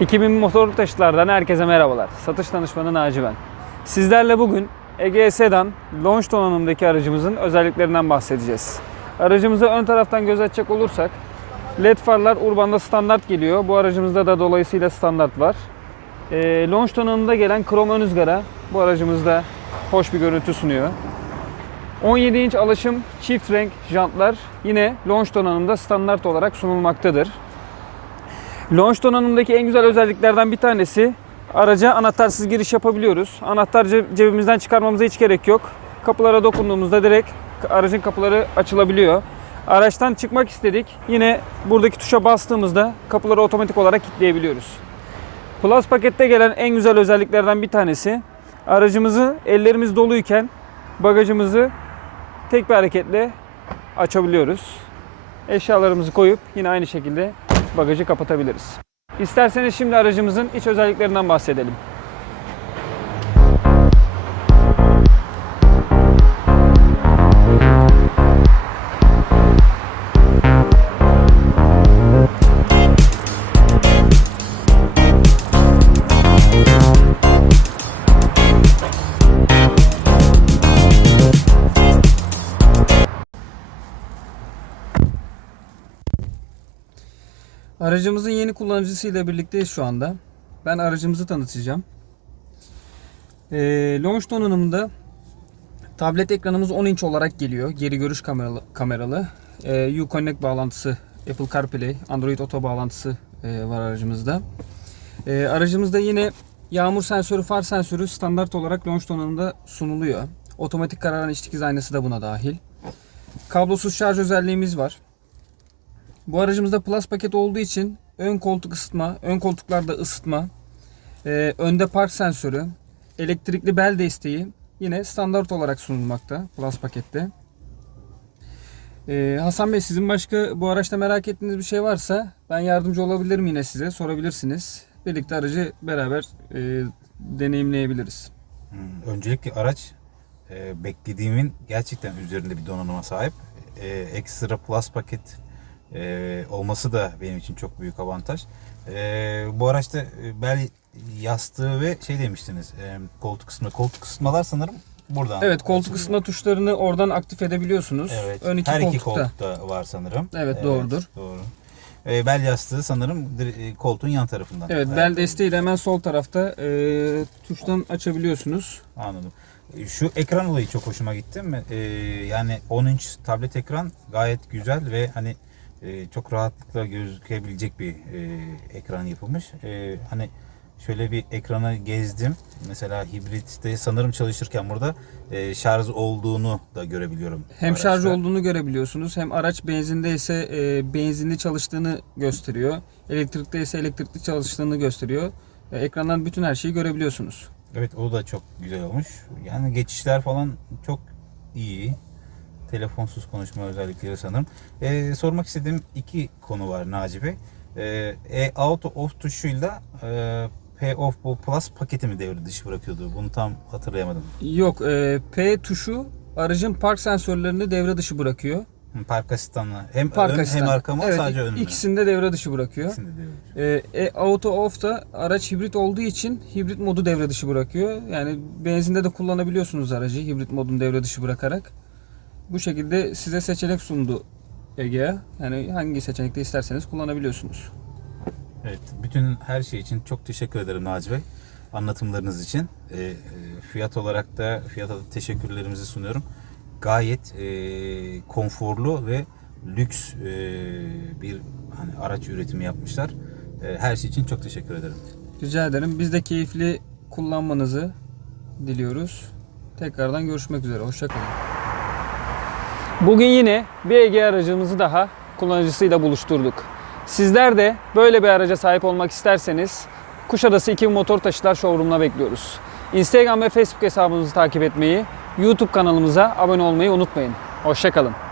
2000 motor taşıtlardan herkese merhabalar. Satış danışmanı Naci ben. Sizlerle bugün Ege Sedan Launch donanımdaki aracımızın özelliklerinden bahsedeceğiz. Aracımıza ön taraftan göz açacak olursak LED farlar urbanda standart geliyor. Bu aracımızda da dolayısıyla standart var. E, Launch donanımında gelen krom ön ızgara bu aracımızda hoş bir görüntü sunuyor. 17 inç alaşım çift renk jantlar yine Launch donanımda standart olarak sunulmaktadır. Launch donanımdaki en güzel özelliklerden bir tanesi araca anahtarsız giriş yapabiliyoruz. Anahtar ce- cebimizden çıkarmamıza hiç gerek yok. Kapılara dokunduğumuzda direkt aracın kapıları açılabiliyor. Araçtan çıkmak istedik. Yine buradaki tuşa bastığımızda kapıları otomatik olarak kilitleyebiliyoruz. Plus pakette gelen en güzel özelliklerden bir tanesi aracımızı ellerimiz doluyken bagajımızı tek bir hareketle açabiliyoruz. Eşyalarımızı koyup yine aynı şekilde bagajı kapatabiliriz. İsterseniz şimdi aracımızın iç özelliklerinden bahsedelim. Aracımızın yeni kullanıcısıyla birlikteyiz şu anda. Ben aracımızı tanıtacağım. Ee, launch donanımında tablet ekranımız 10 inç olarak geliyor. Geri görüş kameralı. kameralı. Ee, Uconnect bağlantısı, Apple CarPlay, Android Auto bağlantısı e, var aracımızda. Ee, aracımızda yine yağmur sensörü, far sensörü standart olarak launch donanımda sunuluyor. Otomatik kararan iç dikiz aynası da buna dahil. Kablosuz şarj özelliğimiz var. Bu aracımızda Plus paket olduğu için ön koltuk ısıtma, ön koltuklarda ısıtma, e, önde park sensörü, elektrikli bel desteği yine standart olarak sunulmakta Plus pakette. E, Hasan Bey sizin başka bu araçta merak ettiğiniz bir şey varsa ben yardımcı olabilirim yine size sorabilirsiniz. Birlikte aracı beraber e, deneyimleyebiliriz. Hmm, Öncelikle araç e, beklediğimin gerçekten üzerinde bir donanıma sahip. E, ekstra plus paket e, olması da benim için çok büyük avantaj. E, bu araçta e, bel yastığı ve şey demiştiniz e, koltuk kısmı. Koltuk kısmalar sanırım buradan. Evet koltuk ısıtma tuşlarını oradan aktif edebiliyorsunuz. Evet. Ön iki Her iki koltukta. koltukta var sanırım. Evet, doğrudur. Doğru. E, bel yastığı sanırım e, koltuğun yan tarafından. Evet bel desteği de hemen sol tarafta e, tuştan açabiliyorsunuz. Anladım. E, Şu ekran olayı çok hoşuma gitti. Ee, yani 10 inç tablet ekran gayet güzel ve hani e, çok rahatlıkla gözükebilecek bir e, ekran yapılmış. E, hani şöyle bir ekranı gezdim. Mesela hibritte sanırım çalışırken burada e, şarj olduğunu da görebiliyorum. Hem şarj araçta. olduğunu görebiliyorsunuz hem araç benzinde ise e, benzinli çalıştığını gösteriyor. Elektrikte ise elektrikli çalıştığını gösteriyor. E, ekrandan bütün her şeyi görebiliyorsunuz. Evet o da çok güzel olmuş. Yani geçişler falan çok iyi. Telefonsuz konuşma özellikleri sanırım. Ee, sormak istediğim iki konu var Naci Bey. E, auto off tuşuyla e, P off bu plus paketi mi devre dışı bırakıyordu? Bunu tam hatırlayamadım. Yok e, P tuşu aracın park sensörlerini devre dışı bırakıyor. Park asistanla hem Park ön asistan. hem arka mı evet, sadece ön mü? ikisini de devre dışı bırakıyor. İkisini de devre dışı. E, e, auto off da araç hibrit olduğu için hibrit modu devre dışı bırakıyor. Yani benzinde de kullanabiliyorsunuz aracı hibrit modunu devre dışı bırakarak. Bu şekilde size seçenek sundu Egea. Yani hangi seçenekte isterseniz kullanabiliyorsunuz. Evet, bütün her şey için çok teşekkür ederim Naci Bey. Anlatımlarınız için. E, e, fiyat olarak da fiyata da teşekkürlerimizi sunuyorum. Gayet e, konforlu ve lüks e, bir hani araç üretimi yapmışlar. E, her şey için çok teşekkür ederim. Rica ederim. Biz de keyifli kullanmanızı diliyoruz. Tekrardan görüşmek üzere. Hoşçakalın. Bugün yine bir Ege aracımızı daha kullanıcısıyla buluşturduk. Sizler de böyle bir araca sahip olmak isterseniz Kuşadası 2000 Motor Taşıtlar Showroom'una bekliyoruz. Instagram ve Facebook hesabımızı takip etmeyi, YouTube kanalımıza abone olmayı unutmayın. Hoşçakalın.